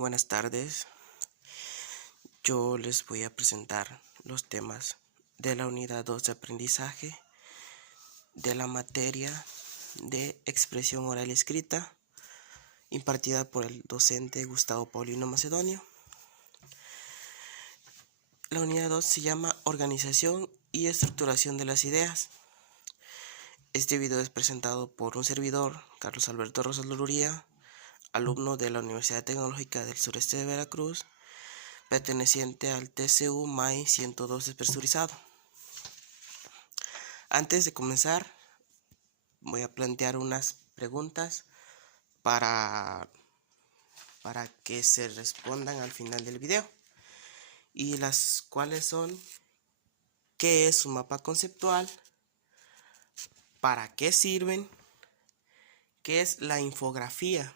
Buenas tardes. Yo les voy a presentar los temas de la unidad 2 de aprendizaje de la materia de expresión oral y escrita impartida por el docente Gustavo Paulino Macedonio. La unidad 2 se llama Organización y estructuración de las ideas. Este video es presentado por un servidor, Carlos Alberto Rosas Luría, alumno de la Universidad Tecnológica del Sureste de Veracruz, perteneciente al TCU MAI 102 despresurizado. Antes de comenzar, voy a plantear unas preguntas para que se respondan al final del video, y las cuales son: ¿qué es un mapa conceptual? ¿Para qué sirven? ¿Qué es la infografía?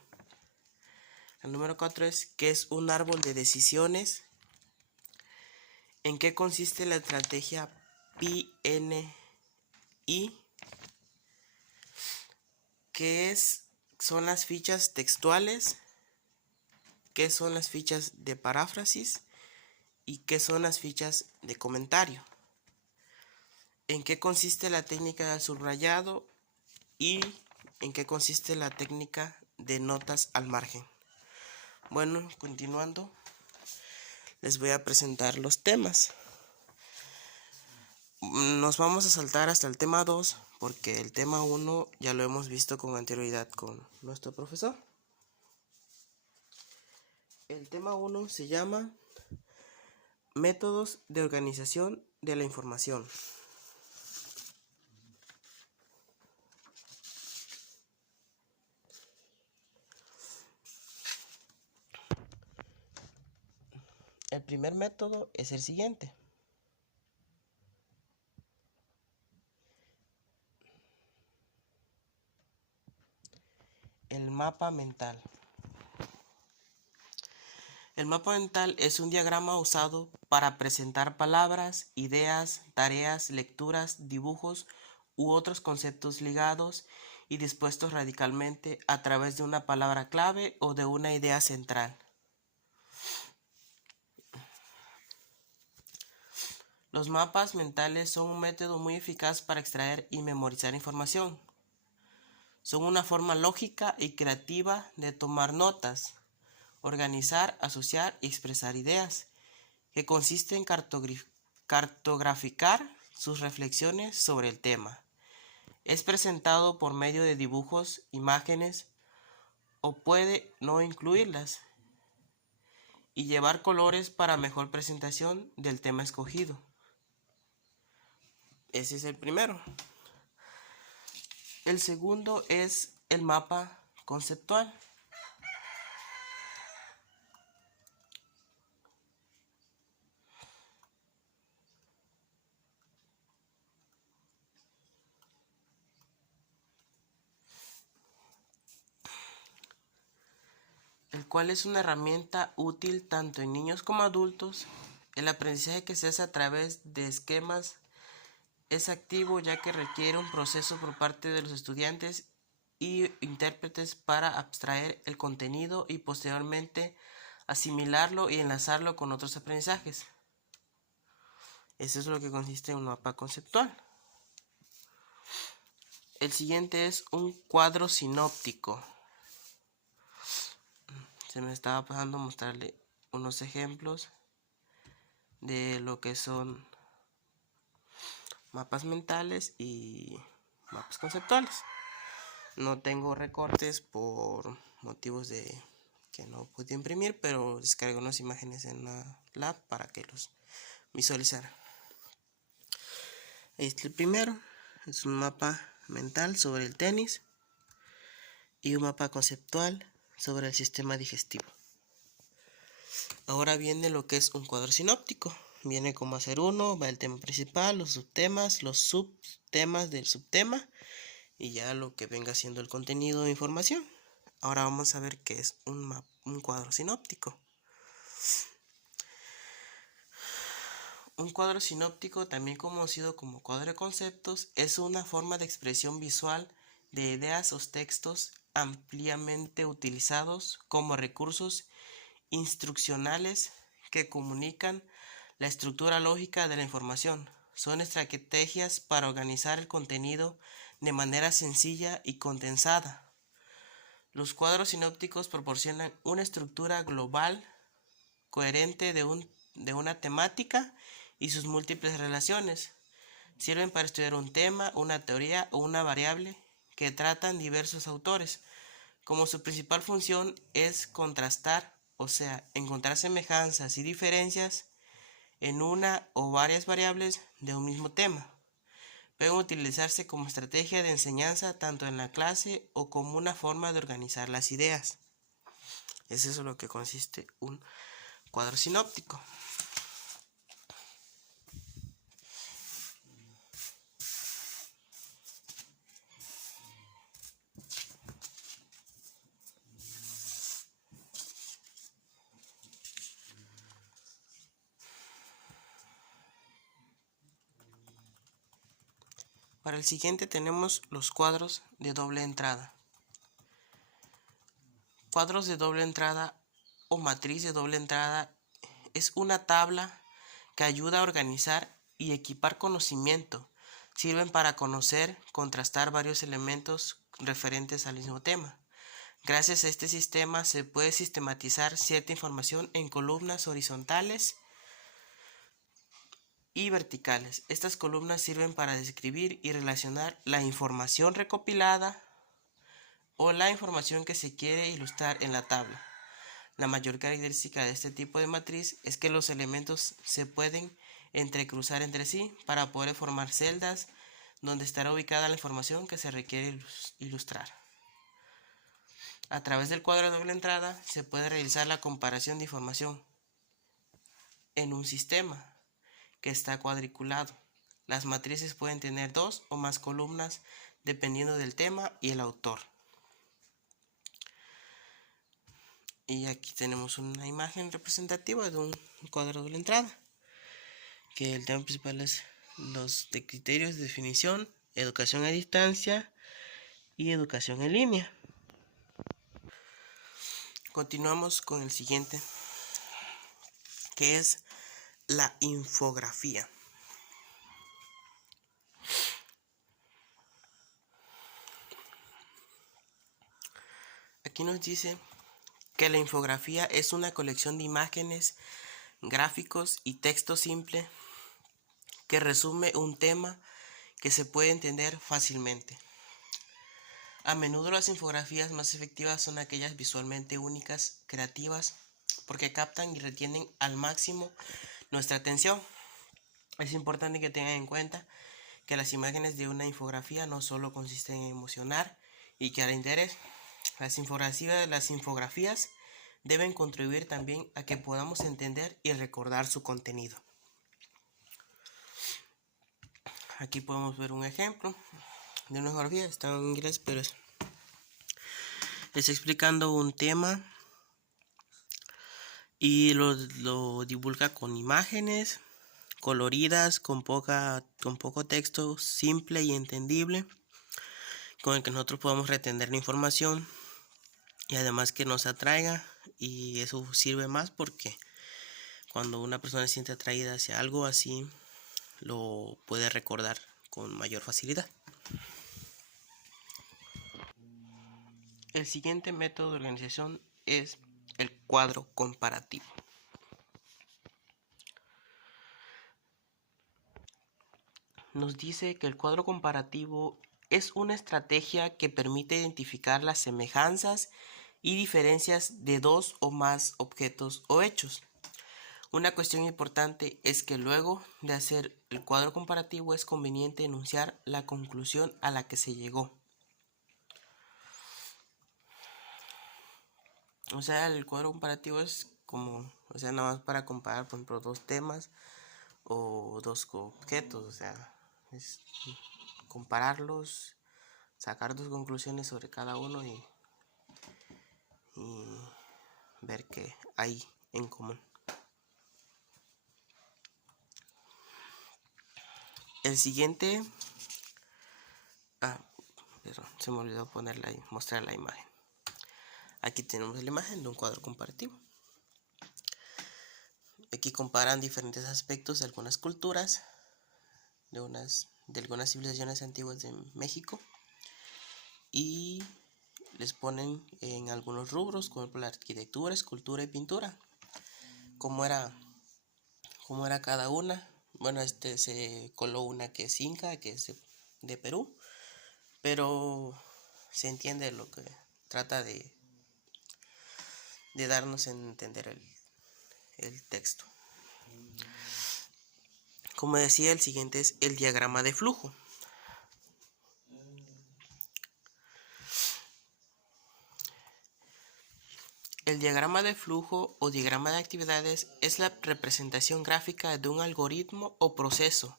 El número 4 es: ¿qué es un árbol de decisiones? ¿En qué consiste la estrategia PNI? ¿Qué son las fichas textuales? ¿Qué son las fichas de paráfrasis? ¿Y qué son las fichas de comentario? ¿En qué consiste la técnica del subrayado? ¿Y en qué consiste la técnica de notas al margen? Bueno, continuando, les voy a presentar los temas. Nos vamos a saltar hasta el tema 2 porque el tema 1 ya lo hemos visto con anterioridad con nuestro profesor. El tema 1 se llama Métodos de organización de la información. El primer método es el siguiente. El mapa mental. El mapa mental es un diagrama usado para presentar palabras, ideas, tareas, lecturas, dibujos u otros conceptos ligados y dispuestos radicalmente a través de una palabra clave o de una idea central. Los mapas mentales son un método muy eficaz para extraer y memorizar información. Son una forma lógica y creativa de tomar notas, organizar, asociar y expresar ideas, que consiste en cartograficar sus reflexiones sobre el tema. Es presentado por medio de dibujos, imágenes, o puede no incluirlas, y llevar colores para mejor presentación del tema escogido. Ese es el primero. El segundo es el mapa conceptual. El cual es una herramienta útil tanto en niños como adultos. El aprendizaje que se hace a través de esquemas es activo, ya que requiere un proceso por parte de los estudiantes y intérpretes para abstraer el contenido y posteriormente asimilarlo y enlazarlo con otros aprendizajes. Eso es lo que consiste en un mapa conceptual. El siguiente es un cuadro sinóptico. Se me estaba pasando a mostrarle unos ejemplos de lo que son mapas mentales y mapas conceptuales. No tengo recortes por motivos de que no pude imprimir, pero descargué unas imágenes en la lab para que los visualizaran. El primero es un mapa mental sobre el tenis y un mapa conceptual sobre el sistema digestivo. Ahora viene lo que es un cuadro sinóptico. Viene como hacer uno, va el tema principal, los subtemas, los subtemas del subtema y ya lo que venga siendo el contenido de información. Ahora vamos a ver qué es un cuadro sinóptico. Un cuadro sinóptico, también conocido como cuadro de conceptos, es una forma de expresión visual de ideas o textos ampliamente utilizados como recursos instruccionales que comunican la estructura lógica de la información. Son estrategias para organizar el contenido de manera sencilla y condensada. Los cuadros sinópticos proporcionan una estructura global coherente de una temática y sus múltiples relaciones. Sirven para estudiar un tema, una teoría o una variable que tratan diversos autores. Como su principal función es contrastar, o sea, encontrar semejanzas y diferencias en una o varias variables de un mismo tema. Pueden utilizarse como estrategia de enseñanza tanto en la clase o como una forma de organizar las ideas. Es eso lo que consiste un cuadro sinóptico. Para el siguiente tenemos los cuadros de doble entrada. Cuadros de doble entrada o matriz de doble entrada es una tabla que ayuda a organizar y equipar conocimiento. Sirven para conocer, contrastar varios elementos referentes al mismo tema. Gracias a este sistema se puede sistematizar cierta información en columnas horizontales y verticales. Estas columnas sirven para describir y relacionar la información recopilada o la información que se quiere ilustrar en la tabla. La mayor característica de este tipo de matriz es que los elementos se pueden entrecruzar entre sí para poder formar celdas donde estará ubicada la información que se requiere ilustrar. A través del cuadro de doble entrada se puede realizar la comparación de información en un sistema que está cuadriculado. Las matrices pueden tener dos o más columnas dependiendo del tema y el autor. Y aquí tenemos una imagen representativa de un cuadro de doble entrada, que el tema principal es los de criterios de definición, educación a distancia y educación en línea. Continuamos con el siguiente, que es la infografía. Aquí nos dice que la infografía es una colección de imágenes, gráficos y texto simple que resume un tema que se puede entender fácilmente. A menudo las infografías más efectivas son aquellas visualmente únicas, creativas, porque captan y retienen al máximo nuestra atención. Es importante que tengan en cuenta que las imágenes de una infografía no solo consisten en emocionar y crear interés. Las infografías deben contribuir también a que podamos entender y recordar su contenido. Aquí podemos ver un ejemplo de una infografía, está en inglés, pero está explicando un tema y lo divulga con imágenes coloridas, con poco texto, simple y entendible, con el que nosotros podamos retener la información y además que nos atraiga, y eso sirve más porque cuando una persona se siente atraída hacia algo así, lo puede recordar con mayor facilidad. El siguiente método de organización es el cuadro comparativo. Nos dice que el cuadro comparativo es una estrategia que permite identificar las semejanzas y diferencias de dos o más objetos o hechos. Una cuestión importante es que luego de hacer el cuadro comparativo es conveniente enunciar la conclusión a la que se llegó. O sea, el cuadro comparativo es como, nada más para comparar, por ejemplo, dos temas o dos objetos, o sea, es compararlos, sacar dos conclusiones sobre cada uno y ver qué hay en común. El siguiente, perdón, se me olvidó mostrar la imagen. Aquí tenemos la imagen de un cuadro comparativo. Aquí comparan diferentes aspectos de algunas culturas, de algunas civilizaciones antiguas de México, y les ponen en algunos rubros, como la arquitectura, escultura y pintura, cómo era cada una. Bueno, se coló una que es inca, que es de Perú, pero se entiende lo que trata de darnos a entender el texto. Como decía, el siguiente es el diagrama de flujo. El diagrama de flujo o diagrama de actividades es la representación gráfica de un algoritmo o proceso.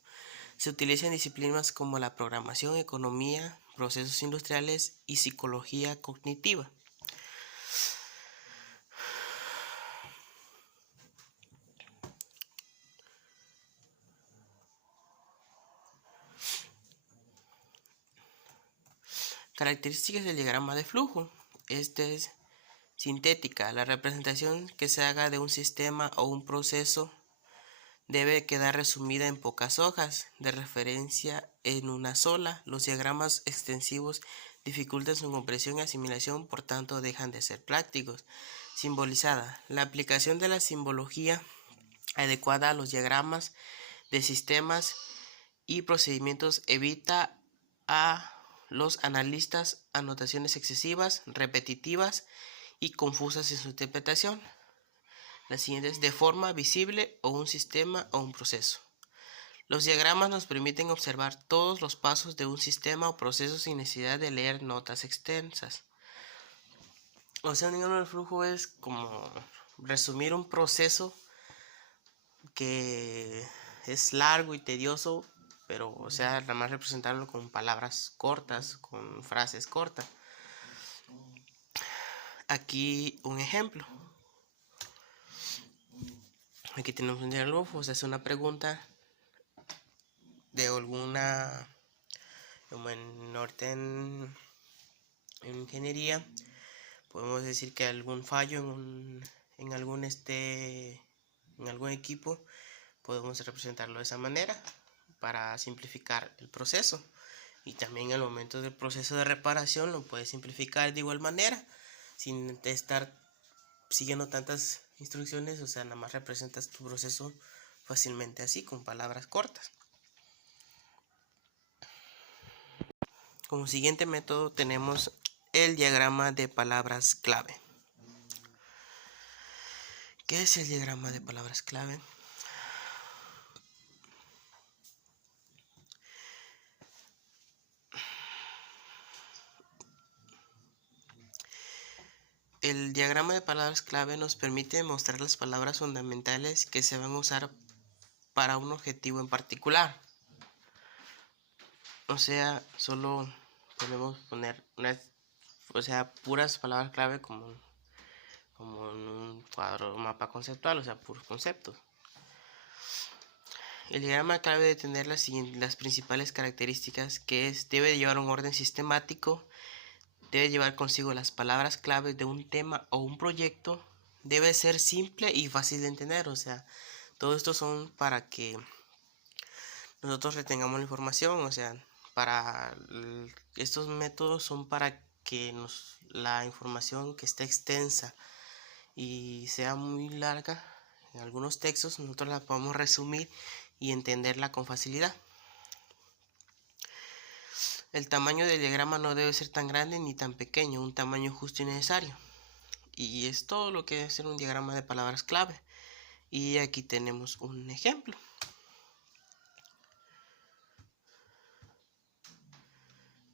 Se utiliza en disciplinas como la programación, economía, procesos industriales y psicología cognitiva. Características del diagrama de flujo. Este es sintética. La representación que se haga de un sistema o un proceso debe quedar resumida en pocas hojas de referencia en una sola. Los diagramas extensivos dificultan su comprensión y asimilación, por tanto dejan de ser prácticos. Simbolizada. La aplicación de la simbología adecuada a los diagramas de sistemas y procedimientos evita a los analistas anotaciones excesivas, repetitivas y confusas en su interpretación. La siguiente es de forma visible o un sistema o un proceso. Los diagramas nos permiten observar todos los pasos de un sistema o proceso sin necesidad de leer notas extensas. O sea, un diagrama de flujo es como resumir un proceso que es largo y tedioso, pero, o sea, nada más representarlo con palabras cortas, con frases cortas. Aquí un ejemplo. Aquí tenemos un diálogo, o sea, es una pregunta de alguna, como en norte en ingeniería, podemos decir que algún fallo en algún equipo, podemos representarlo de esa manera para simplificar el proceso. Y también al momento del proceso de reparación lo puedes simplificar de igual manera, sin estar siguiendo tantas instrucciones. O sea, nada más representas tu proceso fácilmente así, con palabras cortas. Como siguiente método tenemos el diagrama de palabras clave. ¿Qué es el diagrama de palabras clave? El diagrama de palabras clave nos permite mostrar las palabras fundamentales que se van a usar para un objetivo en particular. O sea, solo podemos poner puras palabras clave como en un cuadro, mapa conceptual, o sea, puros conceptos. El diagrama clave debe tener las principales características, que es: debe llevar un orden sistemático, debe llevar consigo las palabras clave de un tema o un proyecto, debe ser simple y fácil de entender. O sea, todo esto son para que nosotros retengamos la información. O sea, estos métodos son para que la información que esté extensa y sea muy larga en algunos textos, nosotros la podemos resumir y entenderla con facilidad. El tamaño del diagrama no debe ser tan grande ni tan pequeño, un tamaño justo y necesario. Y es todo lo que debe ser un diagrama de palabras clave. Y aquí tenemos un ejemplo.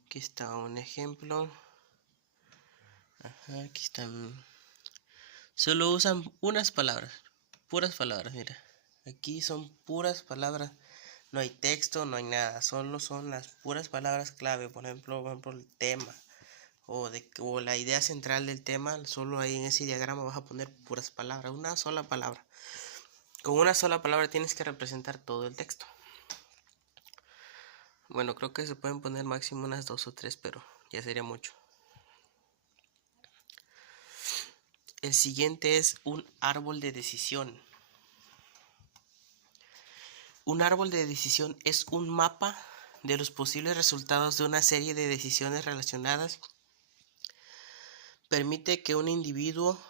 Aquí está un ejemplo. Aquí están. Solo usan unas palabras, puras palabras, mira. Aquí son puras palabras. No hay texto, no hay nada, solo son las puras palabras clave. Por ejemplo, el tema o la idea central del tema. Solo ahí en ese diagrama vas a poner puras palabras, una sola palabra. Con una sola palabra tienes que representar todo el texto. Bueno, creo que se pueden poner máximo unas 2 o 3, pero ya sería mucho. El siguiente es un árbol de decisión. Un árbol de decisión es un mapa de los posibles resultados de una serie de decisiones relacionadas. Permite que un individuo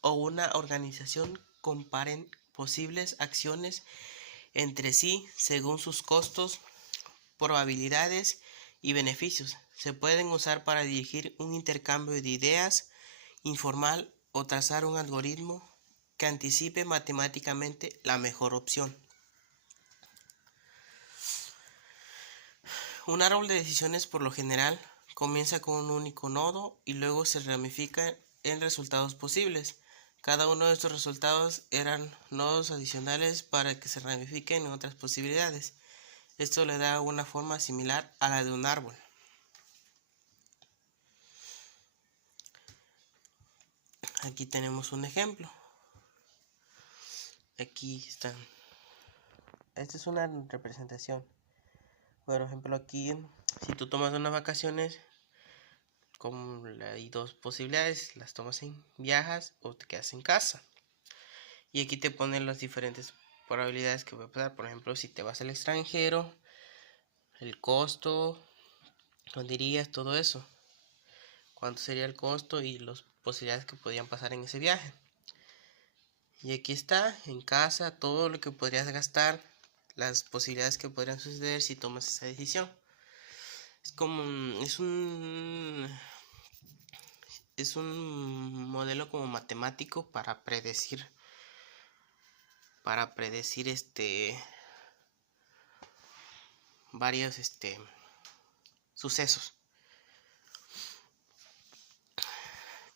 o una organización comparen posibles acciones entre sí según sus costos, probabilidades y beneficios. Se pueden usar para dirigir un intercambio de ideas informal o trazar un algoritmo que anticipe matemáticamente la mejor opción. Un árbol de decisiones por lo general comienza con un único nodo y luego se ramifica en resultados posibles. Cada uno de estos resultados eran nodos adicionales para que se ramifiquen en otras posibilidades. Esto le da una forma similar a la de un árbol. Aquí tenemos un ejemplo. Aquí está. Esta es una representación. Por ejemplo, aquí, si tú tomas unas vacaciones, como hay dos posibilidades, las tomas en viajas o te quedas en casa. Y aquí te ponen las diferentes probabilidades que puede pasar. Por ejemplo, si te vas al extranjero, el costo, ¿dónde irías? Todo eso. Cuánto sería el costo y las posibilidades que podían pasar en ese viaje. Y aquí está, en casa, todo lo que podrías gastar, las posibilidades que podrían suceder si tomas esa decisión. Es como es un modelo como matemático para predecir varios sucesos.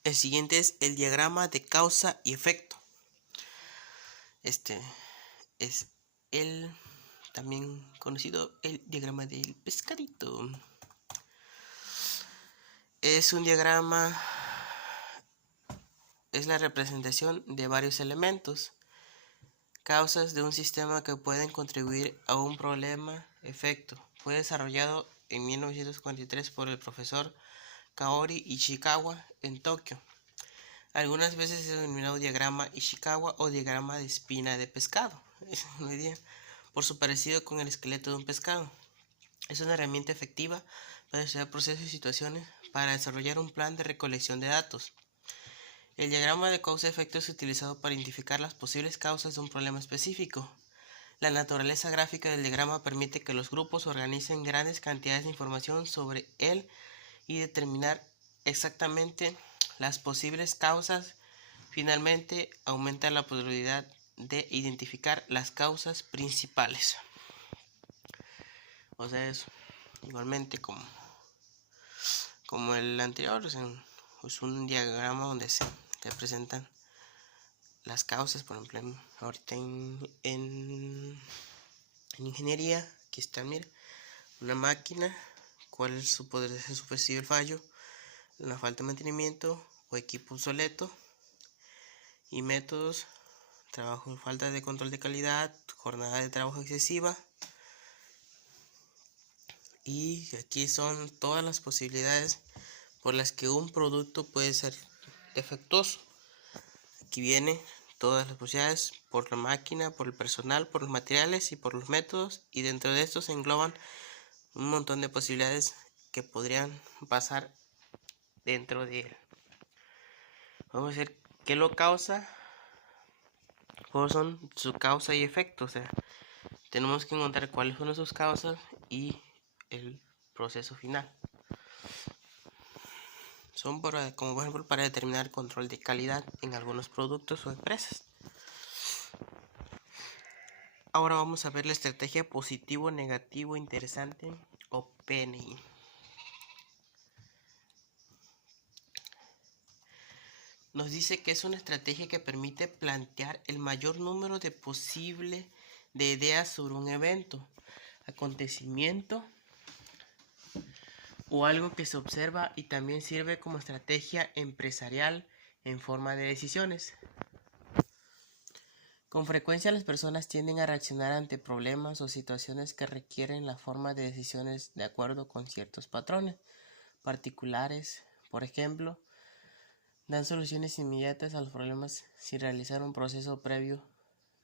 El siguiente es el diagrama de causa y efecto. Este es el también conocido el diagrama del pescadito. Es un diagrama, es la representación de varios elementos, causas de un sistema que pueden contribuir a un problema efecto. Fue desarrollado en 1943 por el profesor Kaori Ishikawa en Tokio. Algunas veces es denominado diagrama Ishikawa o diagrama de espina de pescado, por su parecido con el esqueleto de un pescado. Es una herramienta efectiva para estudiar procesos y situaciones para desarrollar un plan de recolección de datos. El diagrama de causa-efecto es utilizado para identificar las posibles causas de un problema específico. La naturaleza gráfica del diagrama permite que los grupos organicen grandes cantidades de información sobre él y determinar exactamente las posibles causas. Finalmente, aumenta la probabilidad de identificar las causas principales. O sea, es igualmente como el anterior, es un diagrama donde se representan las causas. Por ejemplo, ahorita en ingeniería, aquí está, mira, una máquina, cuál es su posible fallo, la falta de mantenimiento o equipo obsoleto, y métodos, trabajo, falta de control de calidad, jornada de trabajo excesiva. Y aquí son todas las posibilidades por las que un producto puede ser defectuoso. Aquí viene todas las posibilidades por la máquina, por el personal, por los materiales y por los métodos, y dentro de estos se engloban un montón de posibilidades que podrían pasar dentro de él. Vamos a ver qué lo causa, cuáles son su causa y efecto. O sea, tenemos que encontrar cuáles son sus causas y el proceso final. Son como por ejemplo para determinar control de calidad en algunos productos o empresas. Ahora vamos a ver la estrategia positivo, negativo, interesante o PNI. Nos dice que es una estrategia que permite plantear el mayor número de posible de ideas sobre un evento, acontecimiento o algo que se observa, y también sirve como estrategia empresarial en forma de decisiones. Con frecuencia las personas tienden a reaccionar ante problemas o situaciones que requieren la forma de decisiones de acuerdo con ciertos patrones particulares. Por ejemplo, dan soluciones inmediatas a los problemas sin realizar un proceso previo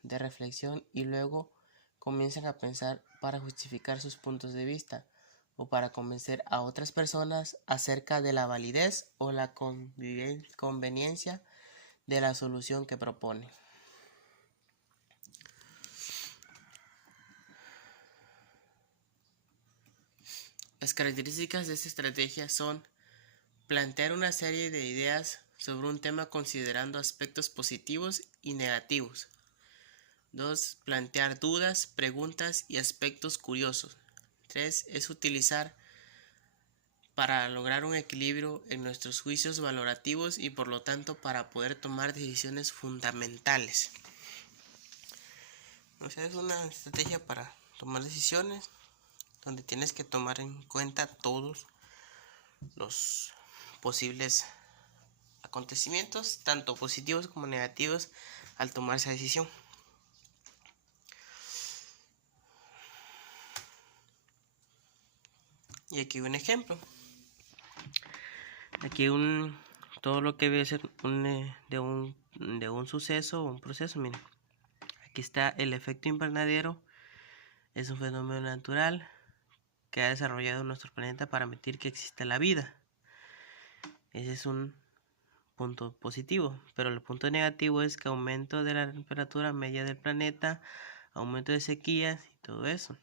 de reflexión y luego comienzan a pensar para justificar sus puntos de vista o para convencer a otras personas acerca de la validez o la conveniencia de la solución que propone. Las características de esta estrategia son plantear una serie de ideas sobre un tema considerando aspectos positivos y negativos. 2. Plantear dudas, preguntas y aspectos curiosos. 3. Es utilizar para lograr un equilibrio en nuestros juicios valorativos y por lo tanto para poder tomar decisiones fundamentales. O sea, es una estrategia para tomar decisiones donde tienes que tomar en cuenta todos los posibles acontecimientos, tanto positivos como negativos, al tomar esa decisión. Y aquí un ejemplo. Aquí todo lo que debe ser de un suceso o un proceso. Miren, aquí está el efecto invernadero. Es un fenómeno natural que ha desarrollado nuestro planeta para permitir que exista la vida. Ese es un punto positivo, pero el punto negativo es que aumento de la temperatura media del planeta, aumento de sequías y todo eso.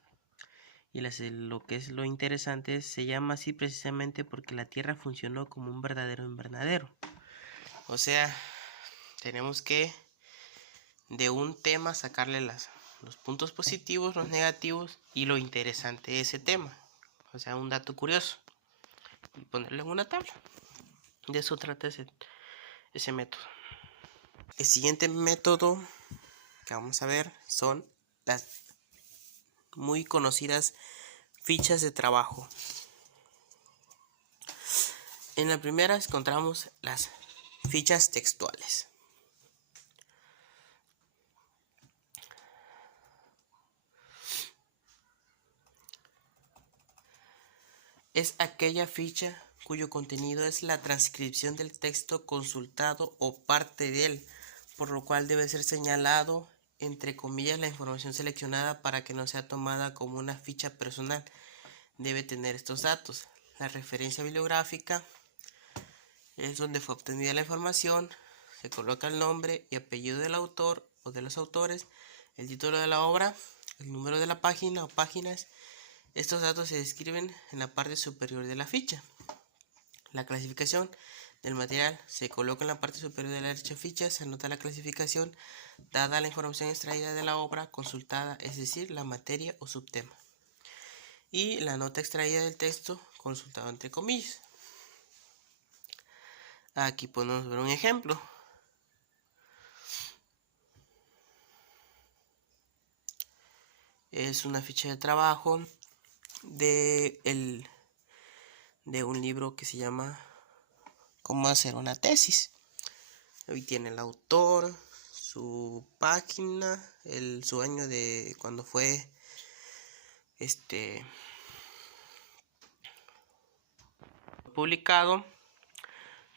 Y lo que es lo interesante se llama así precisamente porque la Tierra funcionó como un verdadero invernadero. O sea, tenemos que de un tema sacarle los puntos positivos, los negativos y lo interesante de ese tema. O sea, un dato curioso y ponerlo en una tabla. De eso trata ese método. El siguiente método que vamos a ver son las muy conocidas fichas de trabajo. En la primera encontramos las fichas textuales. Es aquella ficha cuyo contenido es la transcripción del texto consultado o parte de él, por lo cual debe ser señalado entre comillas la información seleccionada para que no sea tomada como una ficha personal. Debe tener estos datos: la referencia bibliográfica, es donde fue obtenida la información, se coloca el nombre y apellido del autor o de los autores, el título de la obra, el número de la página o páginas. Estos datos se describen en la parte superior de la ficha. La clasificación del material se coloca en la parte superior de la dicha ficha, se anota la clasificación dada la información extraída de la obra consultada, es decir, la materia o subtema, y la nota extraída del texto consultado entre comillas. Aquí podemos ver un ejemplo. Es una ficha de trabajo de un libro que se llama Cómo hacer una tesis. Ahí tiene el autor, su página, su año de cuando fue publicado,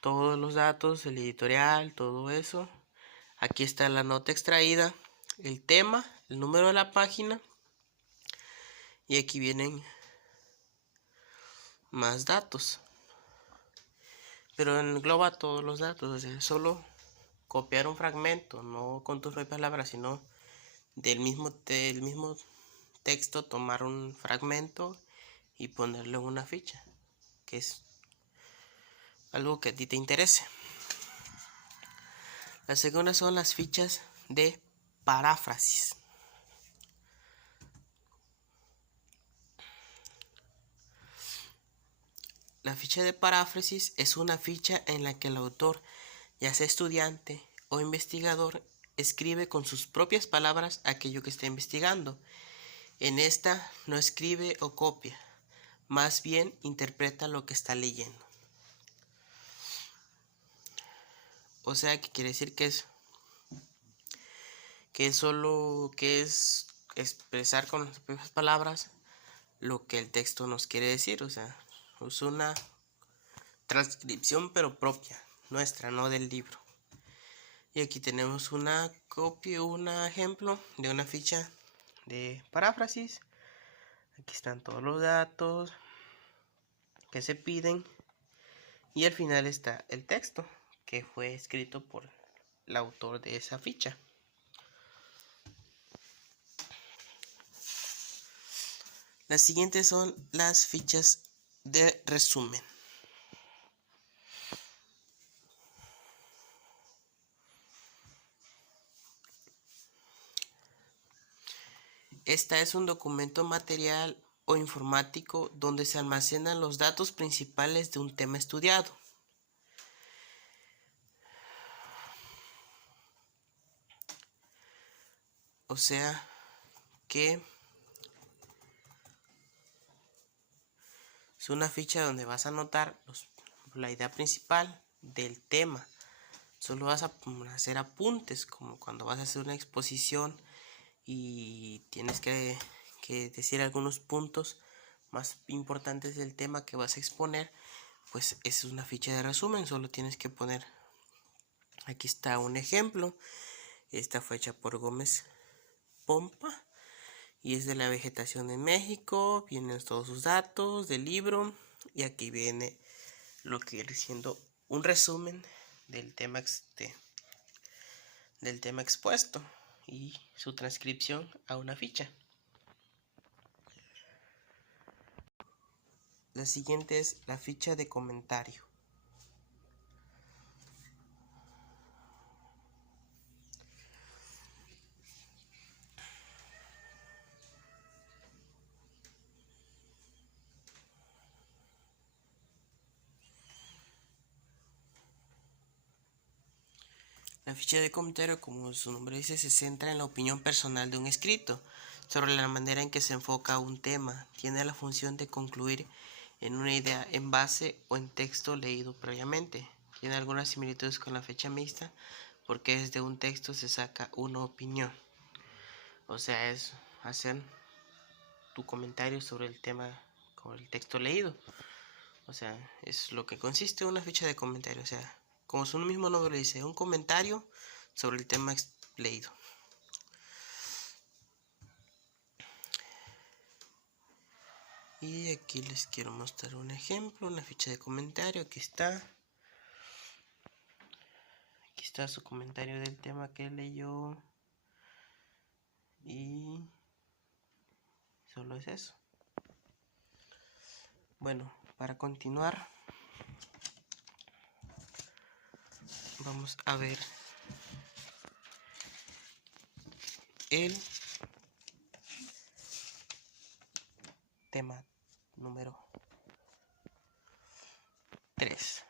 todos los datos, el editorial, todo eso. Aquí está la nota extraída, el tema, el número de la página, y aquí vienen más datos, pero engloba todos los datos. O sea, solo copiar un fragmento, no con tus propias palabras, sino del mismo texto, tomar un fragmento y ponerlo en una ficha, que es algo que a ti te interese. La segunda son las fichas de paráfrasis. La ficha de paráfrasis es una ficha en la que el autor, ya sea estudiante o investigador, escribe con sus propias palabras aquello que está investigando. En esta no escribe o copia, más bien interpreta lo que está leyendo. O sea, que quiere decir que es expresar con las propias palabras lo que el texto nos quiere decir. O sea, es una transcripción pero propia, nuestra, no del libro. Y aquí tenemos una copia, un ejemplo de una ficha de paráfrasis. Aquí están todos los datos que se piden y al final está el texto que fue escrito por el autor de esa ficha. Las siguientes son las fichas de resumen. Esta es un documento material o informático donde se almacenan los datos principales de un tema estudiado. O sea que es una ficha donde vas a anotar la idea principal del tema. Solo vas a hacer apuntes, como cuando vas a hacer una exposición y tienes que decir algunos puntos más importantes del tema que vas a exponer. Pues esa es una ficha de resumen, solo tienes que poner. Aquí está un ejemplo. Esta fue hecha por Gómez Pompa y es de la vegetación en México. Vienen todos sus datos del libro y aquí viene lo que viene siendo un resumen del tema expuesto y su transcripción a una ficha. La siguiente es la ficha de comentario. La ficha de comentario, como su nombre dice, se centra en la opinión personal de un escrito sobre la manera en que se enfoca un tema. Tiene la función de concluir en una idea en base o en texto leído previamente. Tiene algunas similitudes con la ficha mixta porque desde un texto se saca una opinión. O sea, es hacer tu comentario sobre el tema con el texto leído. O sea, es lo que consiste una ficha de comentario. O sea, como su mismo nombre dice, un comentario sobre el tema leído. Y aquí les quiero mostrar un ejemplo, una ficha de comentario. Aquí está su comentario del tema que leyó. Y solo es eso. Bueno, para continuar, vamos a ver el tema número 3.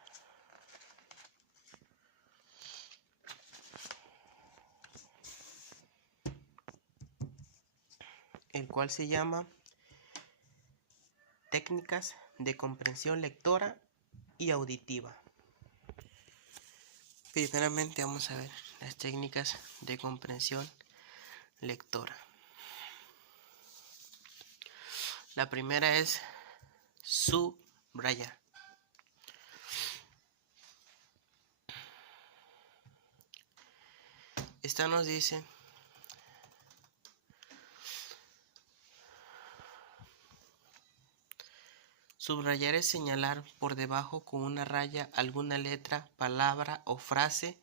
El cual se llama técnicas de comprensión lectora y auditiva. Primeramente vamos a ver las técnicas de comprensión lectora. La primera es subrayar. Esta nos dice subrayar es señalar por debajo con una raya alguna letra, palabra o frase.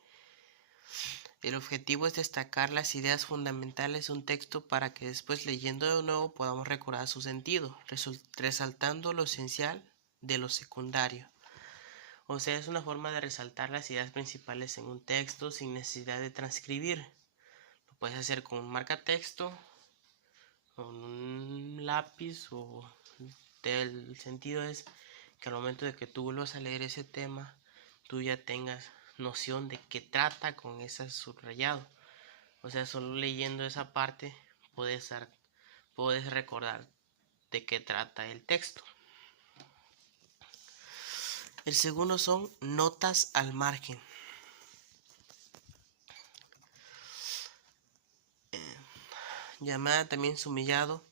El objetivo es destacar las ideas fundamentales de un texto para que después leyendo de nuevo podamos recordar su sentido, resaltando lo esencial de lo secundario. O sea, es una forma de resaltar las ideas principales en un texto sin necesidad de transcribir. Lo puedes hacer con un marcatexto, con un lápiz o el sentido es que al momento de que tú vuelvas a leer ese tema, tú ya tengas noción de qué trata con ese subrayado. O sea, solo leyendo esa parte puedes recordar de qué trata el texto. El segundo son notas al margen. Llamada también sumillado,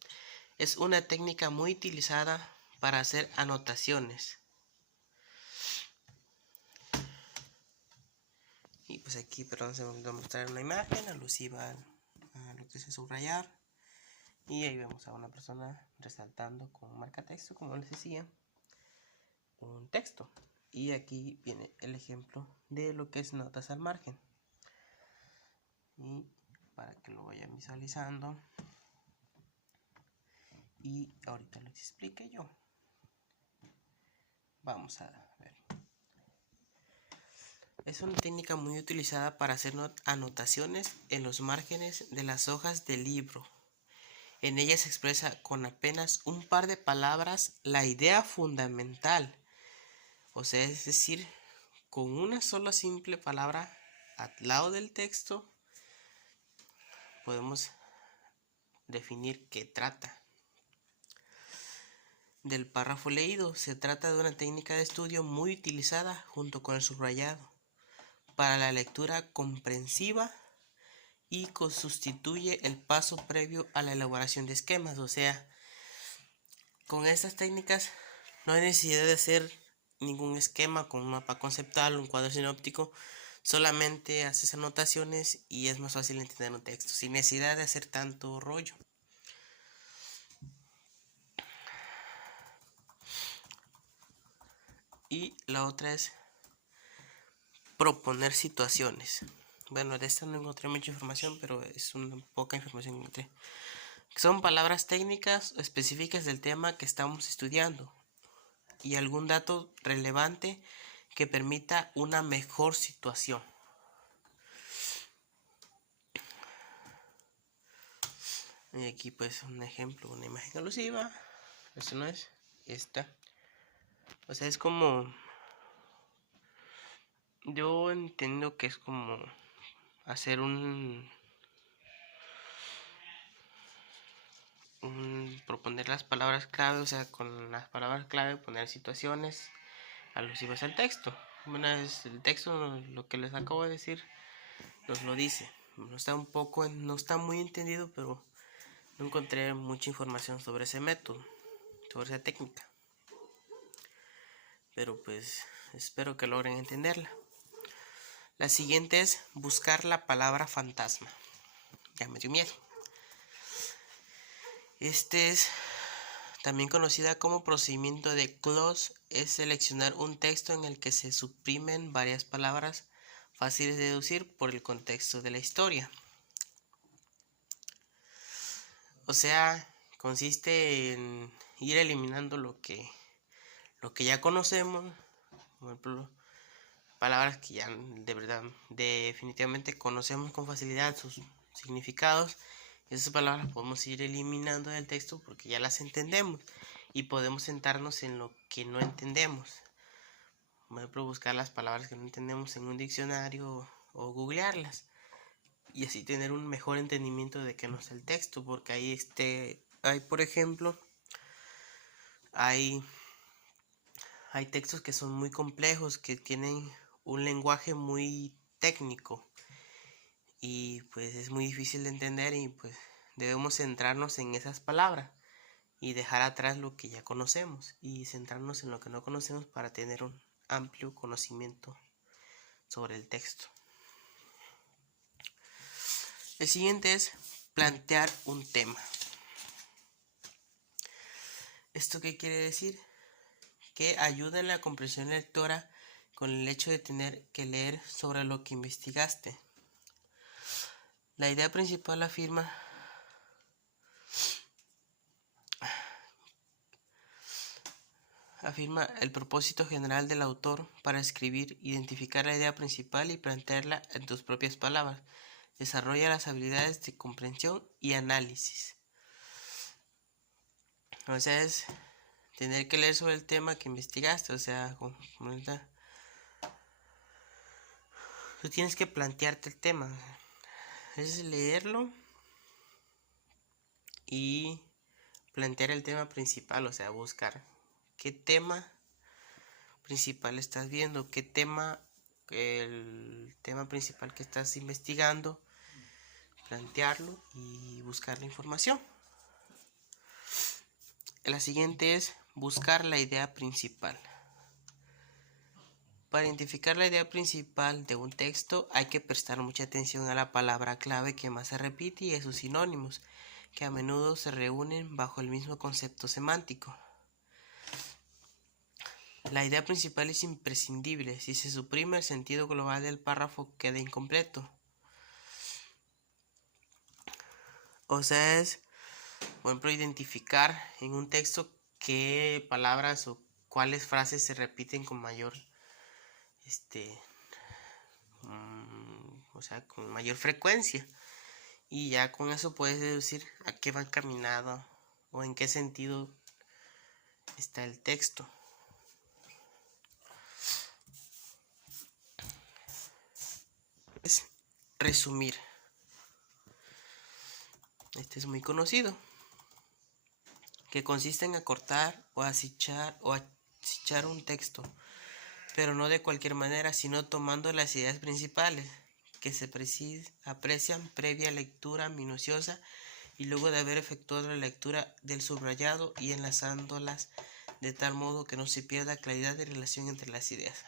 es una técnica muy utilizada para hacer anotaciones. Y pues aquí, perdón, se me olvidó mostrar una imagen alusiva a lo que es subrayar. Y ahí vemos a una persona resaltando con marcatexto, como les decía, un texto. Y aquí viene el ejemplo de lo que es notas al margen. Y para que lo vayan visualizando. Y ahorita les explique yo. Vamos a ver. Es una técnica muy utilizada para hacer anotaciones en los márgenes de las hojas del libro. En ella se expresa con apenas un par de palabras la idea fundamental. O sea, es decir, con una sola simple palabra al lado del texto podemos definir qué trata. Del párrafo leído, se trata de una técnica de estudio muy utilizada junto con el subrayado para la lectura comprensiva y sustituye el paso previo a la elaboración de esquemas. O sea, con estas técnicas no hay necesidad de hacer ningún esquema con un mapa conceptual, un cuadro sinóptico. Solamente haces anotaciones y es más fácil entender un texto sin necesidad de hacer tanto rollo. Y la otra es proponer situaciones. Bueno, de esta no encontré mucha información, pero es una poca información que encontré. Son palabras técnicas específicas del tema que estamos estudiando y algún dato relevante que permita una mejor situación. Y aquí pues un ejemplo, una imagen alusiva. Esto no es esta. O sea, es como... Yo entiendo que es como hacer proponer las palabras clave, o sea, con las palabras clave poner situaciones alusivas al texto. Una vez el texto, lo que les acabo de decir, nos lo dice. No está muy entendido, pero no encontré mucha información sobre ese método, sobre esa técnica. Pero pues espero que logren entenderla. La siguiente es buscar la palabra fantasma. Ya me dio miedo. Este es también conocida como procedimiento de Close. Es seleccionar un texto en el que se suprimen varias palabras fáciles de deducir por el contexto de la historia. O sea, consiste en ir eliminando lo que ya conocemos, por ejemplo, palabras que ya de verdad definitivamente conocemos con facilidad sus significados. Esas palabras podemos ir eliminando del texto porque ya las entendemos y podemos centrarnos en lo que no entendemos. Por ejemplo, buscar las palabras que no entendemos en un diccionario o googlearlas y así tener un mejor entendimiento de qué nos es el texto, porque hay por ejemplo, hay textos que son muy complejos, que tienen un lenguaje muy técnico y pues es muy difícil de entender y pues debemos centrarnos en esas palabras y dejar atrás lo que ya conocemos y centrarnos en lo que no conocemos para tener un amplio conocimiento sobre el texto. El siguiente es plantear un tema. ¿Esto qué quiere decir? Que ayuda en la comprensión lectora con el hecho de tener que leer sobre lo que investigaste. La idea principal afirma el propósito general del autor para escribir, identificar la idea principal y plantearla en tus propias palabras. Desarrolla las habilidades de comprensión y análisis. O sea, es tener que leer sobre el tema que investigaste. O sea, tú tienes que plantearte el tema. Es leerlo y plantear el tema principal. O sea, buscar qué tema principal estás viendo, el tema principal que estás investigando, plantearlo y buscar la información. La siguiente es buscar la idea principal. Para identificar la idea principal de un texto hay que prestar mucha atención a la palabra clave que más se repite y a sus sinónimos, que a menudo se reúnen bajo el mismo concepto semántico. La idea principal es imprescindible. Si se suprime, el sentido global del párrafo queda incompleto. O sea, es, por ejemplo, identificar en un texto qué palabras o cuáles frases se repiten con mayor, con mayor frecuencia. Y ya con eso puedes deducir a qué va encaminado o en qué sentido está el texto. Es resumir. Este es muy conocido, que consiste en acortar o achicar un texto, pero no de cualquier manera, sino tomando las ideas principales que se aprecian previa lectura minuciosa y luego de haber efectuado la lectura del subrayado y enlazándolas de tal modo que no se pierda claridad de relación entre las ideas.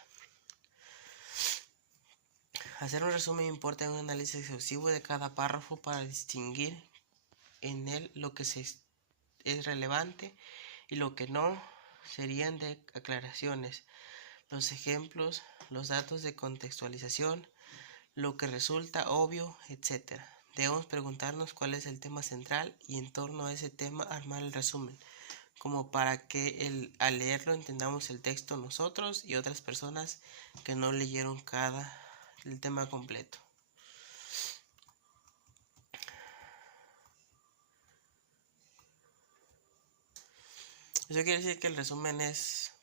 Hacer un resumen importa un análisis exhaustivo de cada párrafo para distinguir en él lo que es relevante y lo que no. Serían de aclaraciones, los ejemplos, los datos de contextualización, lo que resulta obvio, etc. Debemos preguntarnos cuál es el tema central y en torno a ese tema armar el resumen, como para que al leerlo entendamos el texto nosotros y otras personas que no leyeron el tema completo. Eso quiere decir que el resumen es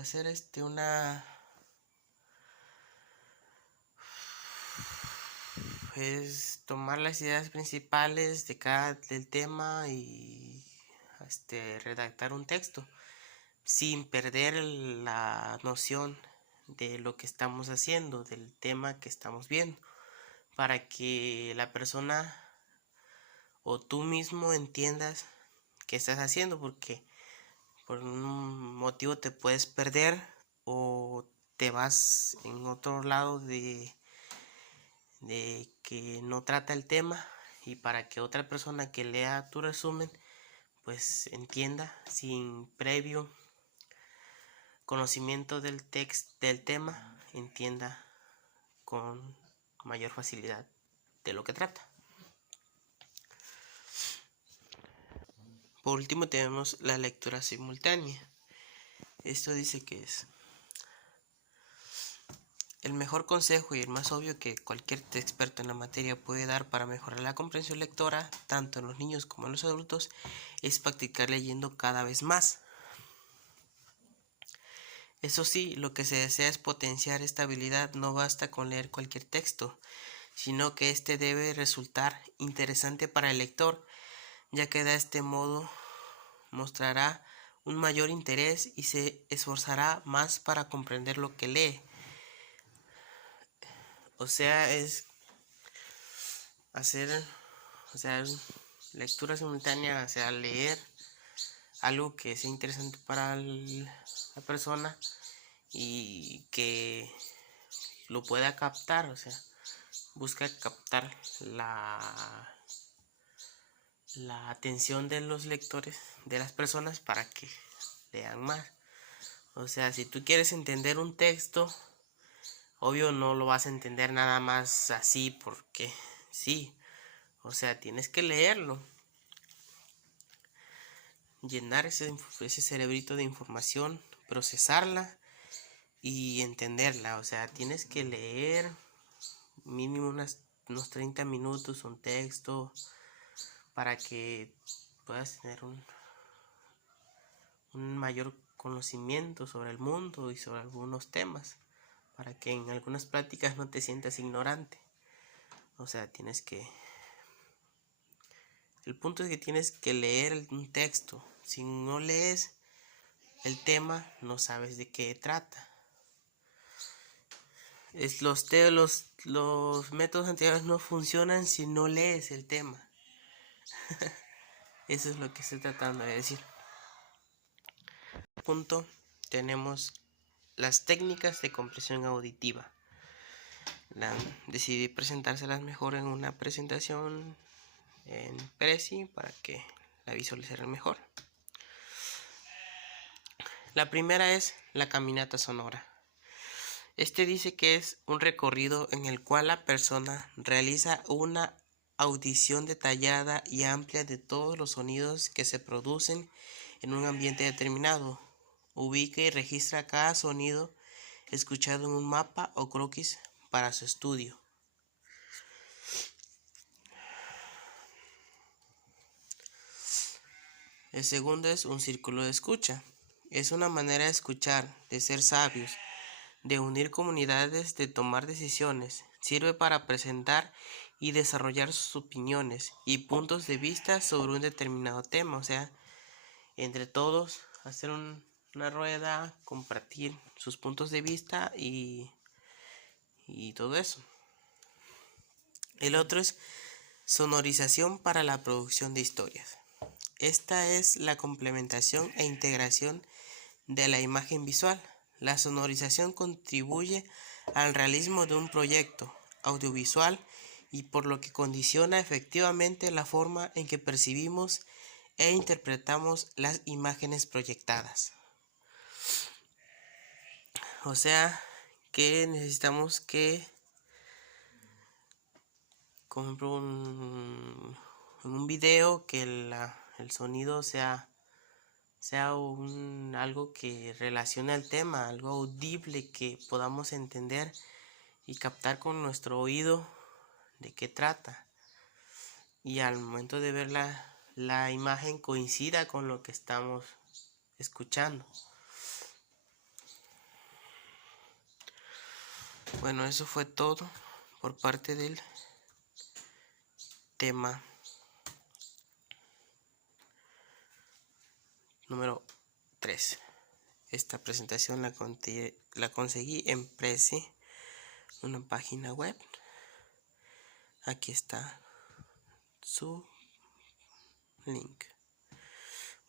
hacer es tomar las ideas principales del tema y redactar un texto sin perder la noción de lo que estamos haciendo, del tema que estamos viendo, para que la persona o tú mismo entiendas qué estás haciendo, porque por un motivo te puedes perder o te vas en otro lado de que no trata el tema, y para que otra persona que lea tu resumen pues entienda sin previo conocimiento del tema, entienda con mayor facilidad de lo que trata. Por último tenemos la lectura simultánea. Esto dice que es el mejor consejo y el más obvio que cualquier experto en la materia puede dar para mejorar la comprensión lectora, tanto en los niños como en los adultos, es practicar leyendo cada vez más. Eso sí, lo que se desea es potenciar esta habilidad. No basta con leer cualquier texto, sino que este debe resultar interesante para el lector, ya que de este modo mostrará un mayor interés y se esforzará más para comprender lo que lee. O sea, es hacer, lectura simultánea, leer algo que sea interesante para la persona y que lo pueda captar, busca captar la atención de los lectores, de las personas, para que lean más. Si tú quieres entender un texto, obvio no lo vas a entender nada más así porque sí. Tienes que leerlo, llenar ese cerebrito de información, procesarla y entenderla. Tienes que leer mínimo unos 30 minutos un texto para que puedas tener un mayor conocimiento sobre el mundo y sobre algunos temas, para que en algunas prácticas no te sientas ignorante. El punto es que tienes que leer un texto. Si no lees el tema, no sabes de qué trata. Los métodos anteriores no funcionan si no lees el tema. Eso es lo que estoy tratando de decir. Punto tenemos las técnicas de comprensión auditiva. Decidí presentárselas mejor en una presentación en Prezi para que la visualicen mejor. La primera es la caminata sonora. Este dice que es un recorrido en el cual la persona realiza una audición detallada y amplia de todos los sonidos que se producen en un ambiente determinado. Ubica y registra cada sonido escuchado en un mapa o croquis para su estudio. El segundo es un círculo de escucha. Es una manera de escuchar, de ser sabios, de unir comunidades, de tomar decisiones. Sirve para presentar y desarrollar sus opiniones y puntos de vista sobre un determinado tema. O sea, entre todos hacer una rueda, compartir sus puntos de vista y todo eso. El otro es sonorización para la producción de historias. Esta es la complementación e integración de la imagen visual. La sonorización contribuye al realismo de un proyecto audiovisual y por lo que condiciona efectivamente la forma en que percibimos e interpretamos las imágenes proyectadas. O sea que necesitamos que, por ejemplo, en un video que el sonido sea algo que relacione al tema, algo audible que podamos entender y captar con nuestro oído de qué trata. Y al momento de ver la imagen coincida con lo que estamos escuchando. Bueno, eso fue todo por parte del tema número 3. Esta presentación la conseguí en Prezi, una página web. Aquí está su link.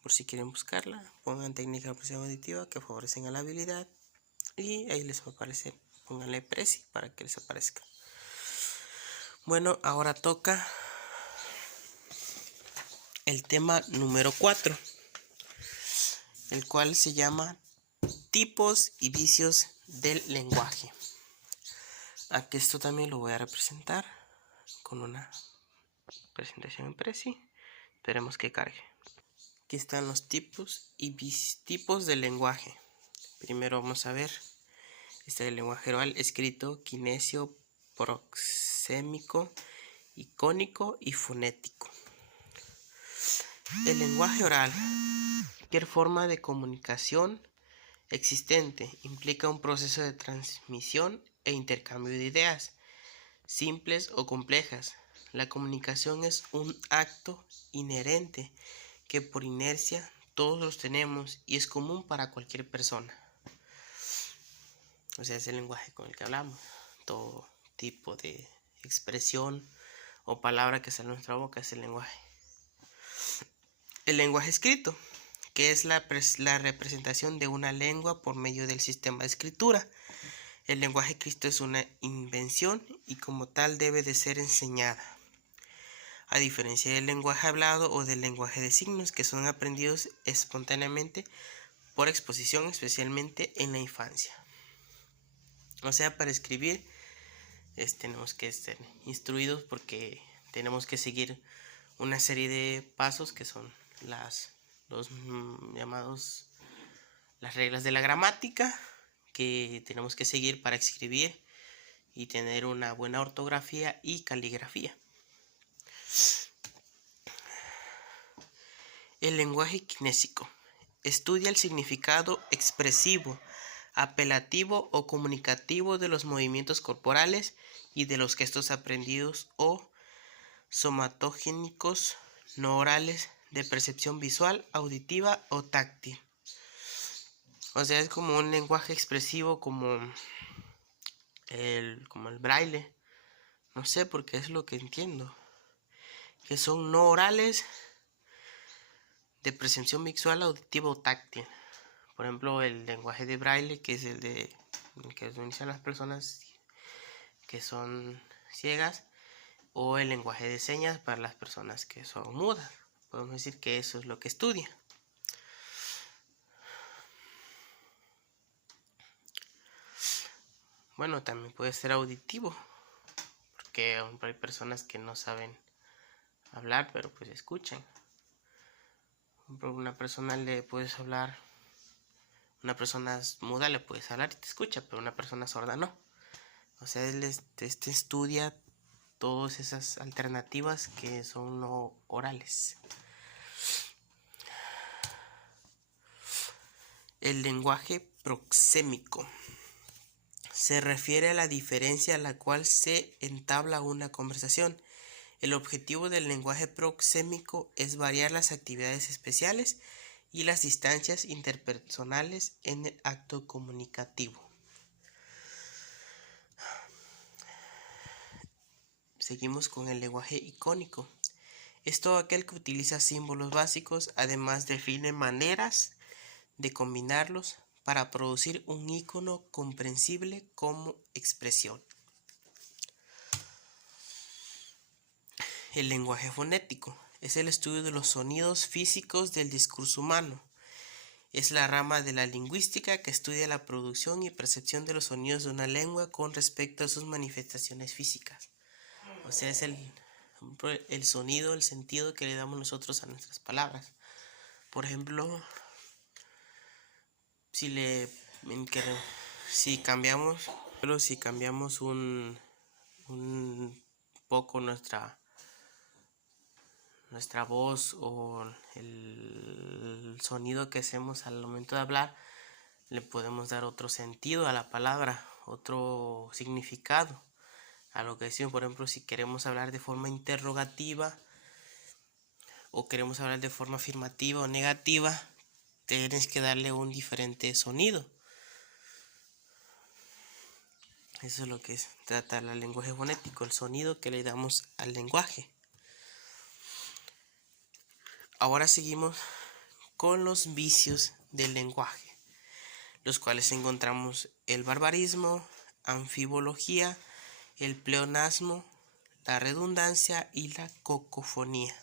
Por si quieren buscarla, pongan técnica de comprensión auditiva que favorecen a la habilidad y ahí les va a aparecer. Pónganle Prezi para que les aparezca. Bueno, ahora toca el tema número 4, el cual se llama tipos y vicios del lenguaje. Aquí esto también lo voy a representar con una presentación en Prezi. Esperemos que cargue. Aquí están los tipos y tipos del lenguaje. Primero vamos a ver el lenguaje oral, escrito, kinesio, proxémico, icónico y fonético. El lenguaje oral, cualquier forma de comunicación existente, implica un proceso de transmisión e intercambio de ideas, simples o complejas. La comunicación es un acto inherente que por inercia todos los tenemos y es común para cualquier persona. O sea, es el lenguaje con el que hablamos. Todo tipo de expresión o palabra que sale de nuestra boca es el lenguaje. El lenguaje escrito, que es la representación de una lengua por medio del sistema de escritura. El lenguaje escrito es una invención y como tal debe de ser enseñada, a diferencia del lenguaje hablado o del lenguaje de signos, que son aprendidos espontáneamente por exposición, especialmente en la infancia. O sea, para escribir tenemos que ser instruidos porque tenemos que seguir una serie de pasos que son las reglas de la gramática que tenemos que seguir para escribir y tener una buena ortografía y caligrafía. El lenguaje kinésico estudia el significado expresivo, apelativo o comunicativo de los movimientos corporales y de los gestos aprendidos o somatogénicos no orales de percepción visual, auditiva o táctil. O sea, es como un lenguaje expresivo como el braille. No sé, porque es lo que entiendo. Que son no orales de percepción visual, auditiva o táctil. por ejemplo, el lenguaje de braille, que es el que utilizan las personas que son ciegas, o el lenguaje de señas para las personas que son mudas. Podemos decir que eso es lo que estudia. Bueno, también puede ser auditivo, porque hay personas que no saben hablar, pero pues escuchan. Por ejemplo, una persona le puedes hablar, una persona muda le puedes hablar y te escucha, pero una persona sorda no. O sea, él estudia todas esas alternativas que son no orales. El lenguaje proxémico se refiere a la diferencia a la cual se entabla una conversación. El objetivo del lenguaje proxémico es variar las actividades especiales y las distancias interpersonales en el acto comunicativo. Seguimos con el lenguaje icónico. Es todo aquel que utiliza símbolos básicos, además define maneras de combinarlos para producir un icono comprensible como expresión. El lenguaje fonético es el estudio de los sonidos físicos del discurso humano. Es la rama de la lingüística que estudia la producción y percepción de los sonidos de una lengua con respecto a sus manifestaciones físicas. O sea, es el sonido, el sentido que le damos nosotros a nuestras palabras. Por ejemplo, si cambiamos un poco nuestra voz o el sonido que hacemos al momento de hablar, le podemos dar otro sentido a la palabra, otro significado a lo que decimos. Por ejemplo, si queremos hablar de forma interrogativa o queremos hablar de forma afirmativa o negativa, tienes que darle un diferente sonido. Eso es lo que trata el lenguaje fonético, el sonido que le damos al lenguaje. Ahora seguimos con los vicios del lenguaje, los cuales encontramos el barbarismo, anfibología, el pleonasmo, la redundancia y la cacofonía.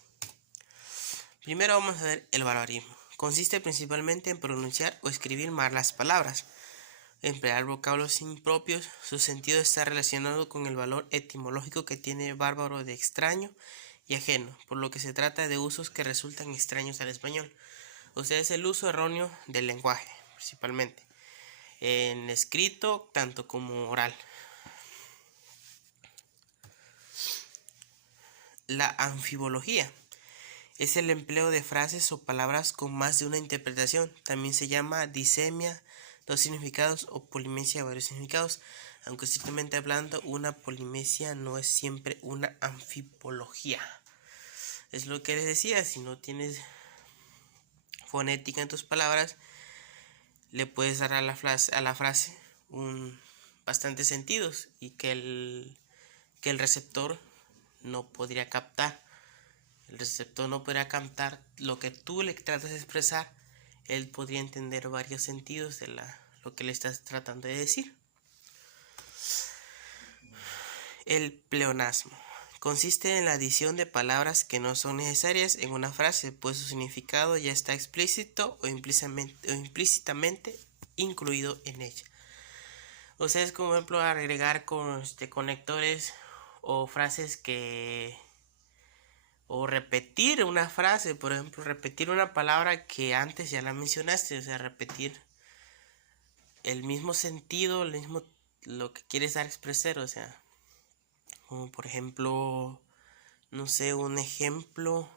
Primero vamos a ver el barbarismo. Consiste principalmente en pronunciar o escribir mal las palabras, emplear vocablos impropios. Su sentido está relacionado con el valor etimológico que tiene bárbaro de extraño y ajeno, por lo que se trata de usos que resultan extraños al español. O sea, es el uso erróneo del lenguaje, principalmente, en escrito tanto como oral. La anfibología es el empleo de frases o palabras con más de una interpretación. También se llama disemia, dos significados, o polimesia, varios significados. Aunque estrictamente hablando, una polimesia no es siempre una anfibología. Es lo que les decía, si no tienes fonética en tus palabras, le puedes dar a la frase bastantes sentidos y que el receptor no podría captar. El receptor no podría captar lo que tú le tratas de expresar. Él podría entender varios sentidos de lo que le estás tratando de decir. El pleonasmo consiste en la adición de palabras que no son necesarias en una frase, pues su significado ya está explícito o implícitamente incluido en ella. O sea, es como, por ejemplo, agregar conectores o frases o repetir una frase, por ejemplo, repetir una palabra que antes ya la mencionaste, o sea, repetir el mismo sentido, lo que quieres dar a expresar, o sea, como por ejemplo, no sé, un ejemplo.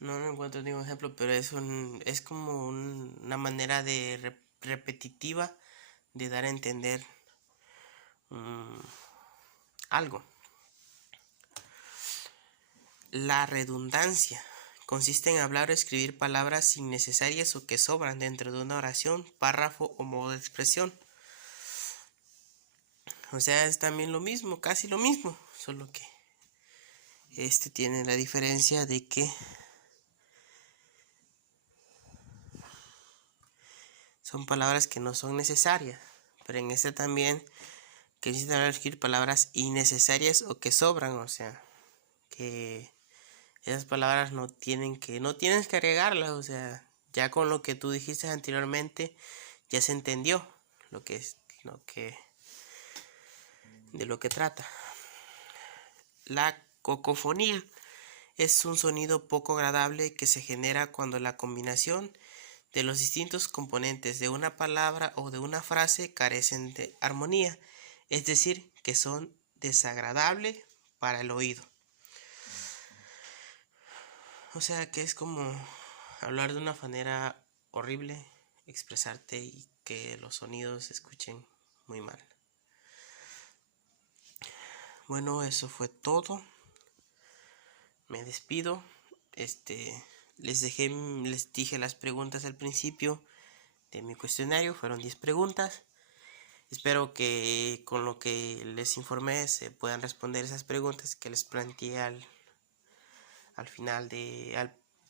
No me encuentro ningún ejemplo, pero es como una manera de repetitiva de dar a entender algo. La redundancia consiste en hablar o escribir palabras innecesarias o que sobran dentro de una oración, párrafo o modo de expresión. O sea, es también lo mismo, casi lo mismo, solo que Este tiene la diferencia de que son palabras que no son necesarias, pero en este también que necesitan elegir palabras innecesarias o que sobran, o sea, que esas palabras no tienes que agregarlas, o sea, ya con lo que tú dijiste anteriormente ya se entendió de lo que trata. La cacofonía es un sonido poco agradable que se genera cuando la combinación de los distintos componentes de una palabra o de una frase carecen de armonía, es decir, que son desagradables para el oído. O sea que es como hablar de una manera horrible, expresarte y que los sonidos se escuchen muy mal. Bueno, eso fue todo. Me despido. Les dije las preguntas al principio de mi cuestionario, fueron 10 preguntas. Espero que con lo que les informé se puedan responder esas preguntas que les planteé al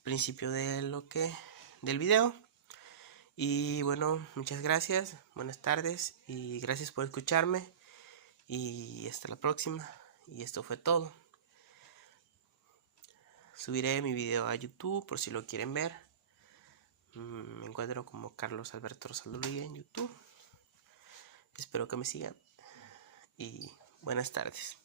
principio del video. Y bueno, muchas gracias, buenas tardes y gracias por escucharme y hasta la próxima. Y esto fue todo. Subiré mi video a YouTube por si lo quieren ver. Me encuentro como Carlos Alberto Rosalduría en YouTube. Espero que me sigan y buenas tardes.